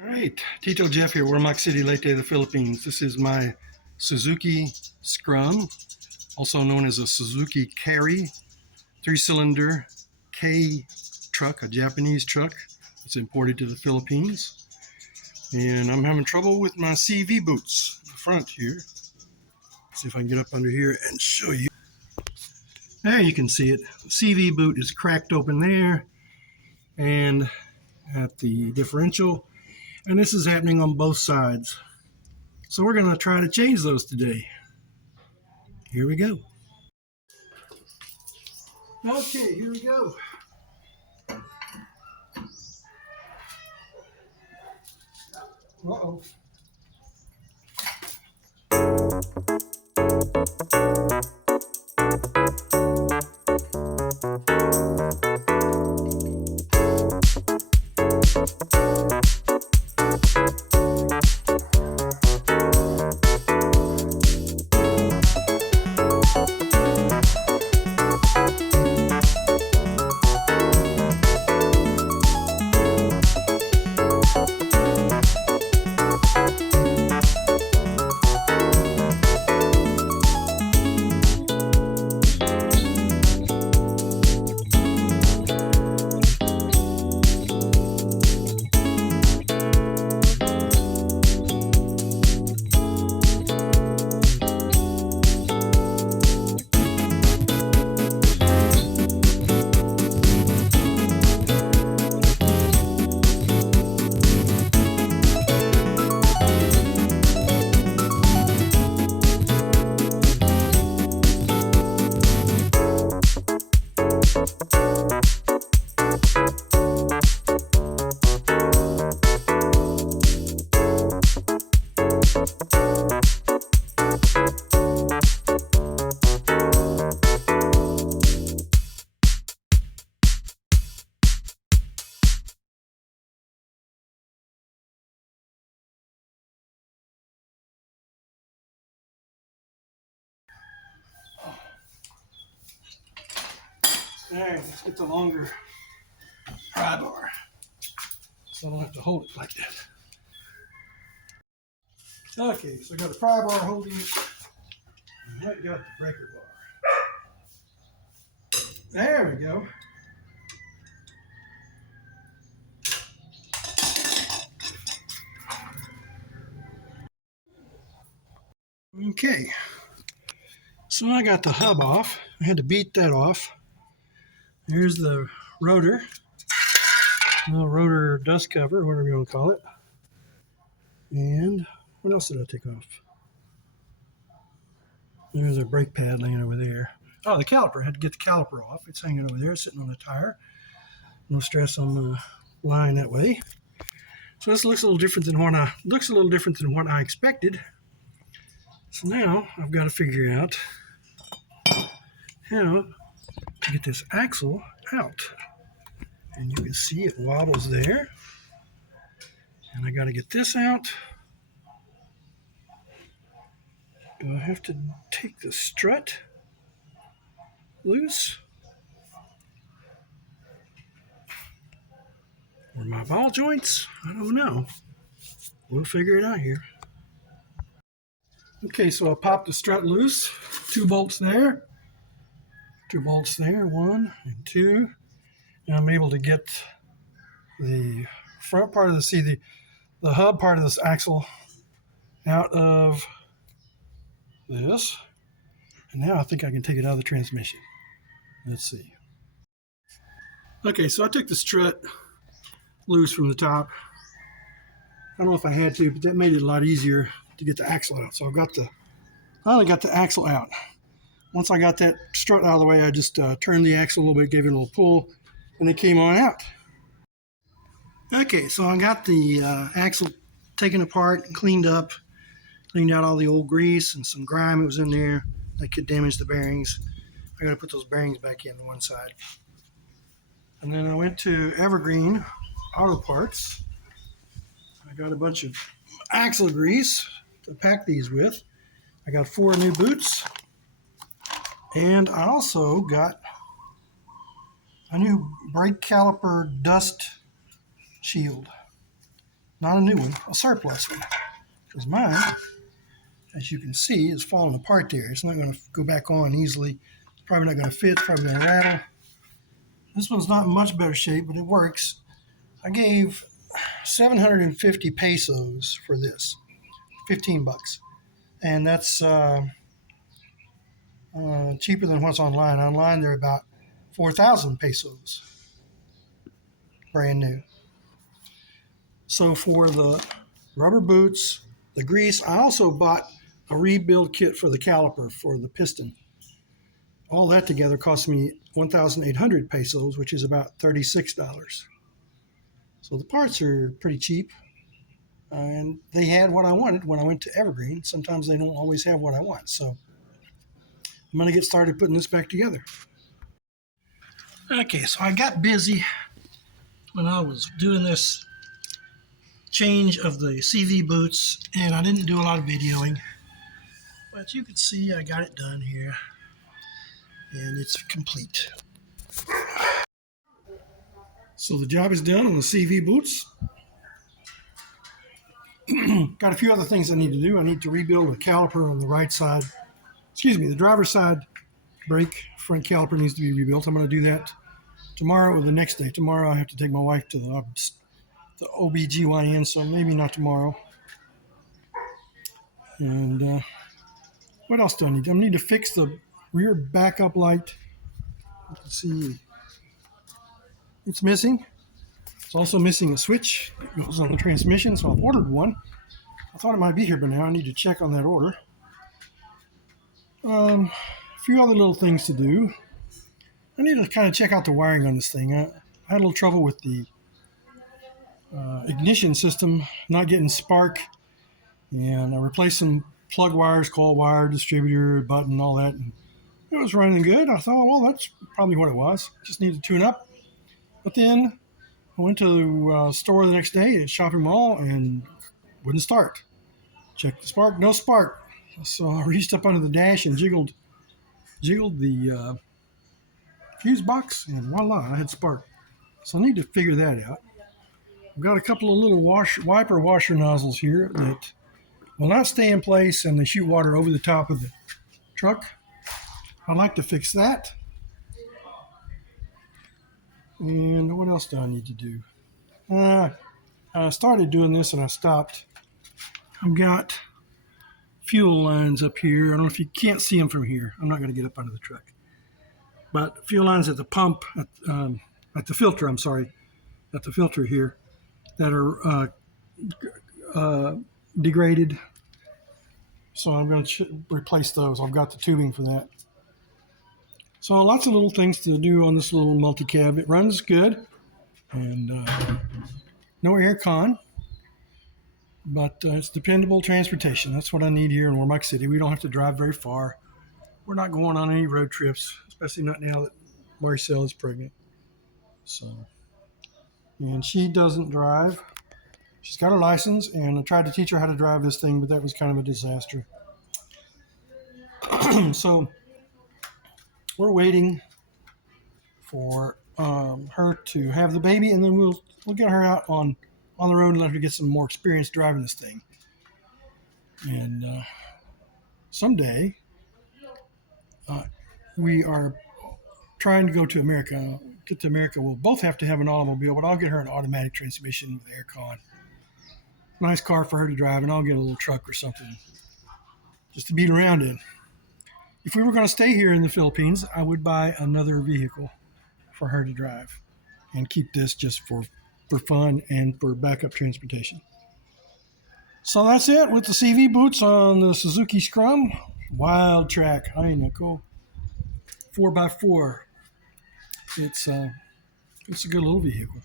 All right, Tito Jeff here, Warmac City, Leyte, the Philippines. This is my Suzuki Scrum, also known as a Suzuki Carry, 3-cylinder K truck, a Japanese truck. It's imported to the Philippines. And I'm having trouble with my CV boots in the front here. See if I can get up under here and show you. There you can see it. The CV boot is cracked open there and at the differential. And this is happening on both sides. So we're going to try to change those today. Here we go. Okay, here we go. Uh-oh. All right, let's get the longer pry bar so I don't have to hold it like that. Okay, so I got the pry bar holding it, and I got the breaker bar. There we go. Okay, so I got the hub off. I had to beat that off. Here's the rotor, little rotor dust cover, whatever you want to call it. And what else did I take off? There's a brake pad laying over there. Oh, the caliper. I had to get the caliper off. It's hanging over there, sitting on the tire. No stress on the line that way. So this looks a little different than what I expected. So now I've got to figure out how to get this axle out. And you can see it wobbles there. And I got to get this out. Do I have to take the strut loose? Or my ball joints? I don't know. We'll figure it out here. Okay, so I popped the strut loose. 2 bolts there. 2 bolts there, 1 and 2. And I'm able to get the front part of the hub part of this axle out of this. And now I think I can take it out of the transmission. Let's see. Okay, so I took the strut loose from the top. I don't know if I had to, but that made it a lot easier to get the axle out. So I finally got the axle out. Once I got that strut out of the way, I just turned the axle a little bit, gave it a little pull, and it came on out. Okay, so I got the axle taken apart and cleaned up, cleaned out all the old grease and some grime that was in there that could damage the bearings. I got to put those bearings back in on one side. And then I went to Evergreen Auto Parts. I got a bunch of axle grease to pack these with. I got 4 new boots. And I also got a new brake caliper dust shield. Not a new one, a surplus one. Because mine, as you can see, is falling apart there. It's not going to go back on easily. It's probably not going to fit. It's probably going to rattle. This one's not in much better shape, but it works. I gave 750 pesos for this, 15 bucks. And that's cheaper than what's online. Online, they're about 4,000 pesos, brand new. So for the rubber boots, the grease, I also bought a rebuild kit for the caliper for the piston. All that together cost me 1,800 pesos, which is about $36. So the parts are pretty cheap. And they had what I wanted when I went to Evergreen. Sometimes they don't always have what I want. So I'm going to get started putting this back together. Okay, so I got busy when I was doing this change of the CV boots, and I didn't do a lot of videoing. But you can see I got it done here, and it's complete. So the job is done on the CV boots. Got a few other things I need to do. I need to rebuild the caliper on the right side. Excuse me, the driver's side brake front caliper needs to be rebuilt. I'm going to do that tomorrow or the next day. Tomorrow I have to take my wife to the OBGYN, so maybe not tomorrow. And what else do I need? I need to fix the rear backup light. Let's see. It's missing. It's also missing a switch that goes on the transmission, so I've ordered one. I thought it might be here by now. I need to check on that order. A few other little things to do. I need to kind of check out the wiring on this thing. I had a little trouble with the ignition system not getting spark, and I replaced some plug wires, coil wire, distributor, button, all that. And it was running good. I thought, well, that's probably what it was. Just need to tune up. But then I went to the store the next day at shopping mall and wouldn't start. Checked the spark, no spark. So I reached up under the dash and jiggled the fuse box, and voila, I had spark. So I need to figure that out. I've got a couple of little wiper washer nozzles here that will not stay in place, and they shoot water over the top of the truck. I'd like to fix that. And what else do I need to do? I started doing this and I stopped. I've got fuel lines up here. I don't know if you can't see them from here. I'm not going to get up under the truck. But fuel lines at the pump, at the filter, at the filter here, that are degraded. So I'm going to replace those. I've got the tubing for that. So lots of little things to do on this little multi-cab. It runs good, and no air con, but it's dependable transportation. That's what I need here in Warmuck City. We don't have to drive very far. We're not going on any road trips, especially not now that Marcel is pregnant. So, and she doesn't drive. She's got her license, and I tried to teach her how to drive this thing, but that was kind of a disaster. So we're waiting for her to have the baby, and then we'll get her out on the road and let her get some more experience driving this thing. And someday we are trying to go to America. Get to America, we'll both have to have an automobile, but I'll get her an automatic transmission with air con. Nice car for her to drive, and I'll get a little truck or something just to beat around in. If we were going to stay here in the Philippines, I would buy another vehicle for her to drive and keep this just for fun and for backup transportation. So that's it with the CV boots on the Suzuki Scrum. Wild track. Ay nako. 4x4. It's a good little vehicle.